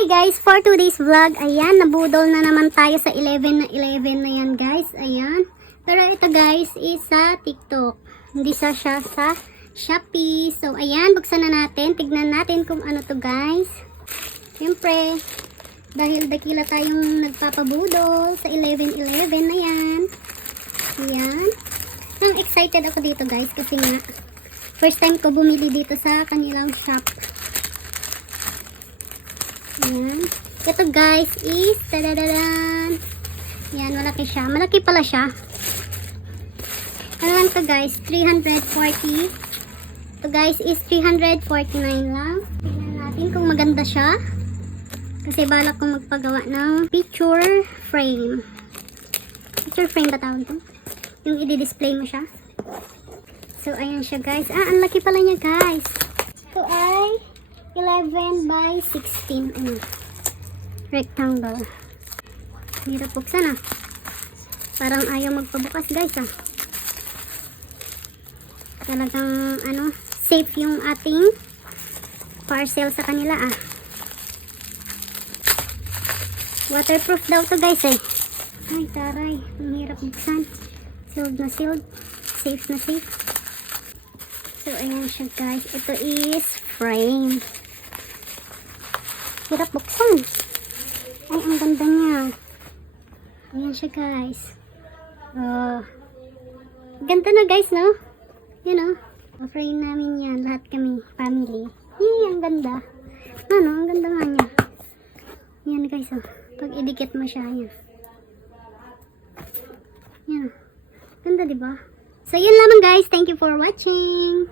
Hi guys, for today's vlog, ayan, nabudol na naman tayo sa 11 na 11 na yan guys, ayan. Pero ito guys is sa TikTok, hindi siya sa Shopee. So ayan, buksan na natin, tignan natin kung ano to guys. Siyempre, dahil dakila tayong nagpapabudol sa 11-11 na yan. Ayan. Ang excited ako dito guys kasi nga, first time ko bumili dito sa kanilang shop. Ayan. Ito guys is tadadadan. Yan, malaki siya. Malaki pala siya. Ano lang to guys? 340. Ito guys is 349 lang. Tignan natin kung maganda siya. Kasi balak kong magpagawa ng picture frame. Picture frame ba tawag to? Yung i-display mo siya. So, ayan siya guys. Ah, ang laki pala niya guys. Ito ay 11 by 16 rectangle. Hirap buksan ah. Parang ayaw magpabukas guys ah. Talagang safe yung ating parcel sa kanila ah. Waterproof daw to guys eh. Ay taray, ang hirap buksan. Sealed na sealed. Safe na safe. So ayan siya guys. Ito is frame. Hirap buksan. Ay, ang ganda niya. Ayan siya guys. Oh. Ganda na guys, no? Yan o. Frame namin yan. Lahat kami. Family. Ang ganda. Ang ganda nga niya. Yan guys, oh. Pag idikit mo siya, yan. Yan. Ganda, diba? So, yun lamang guys. Thank you for watching.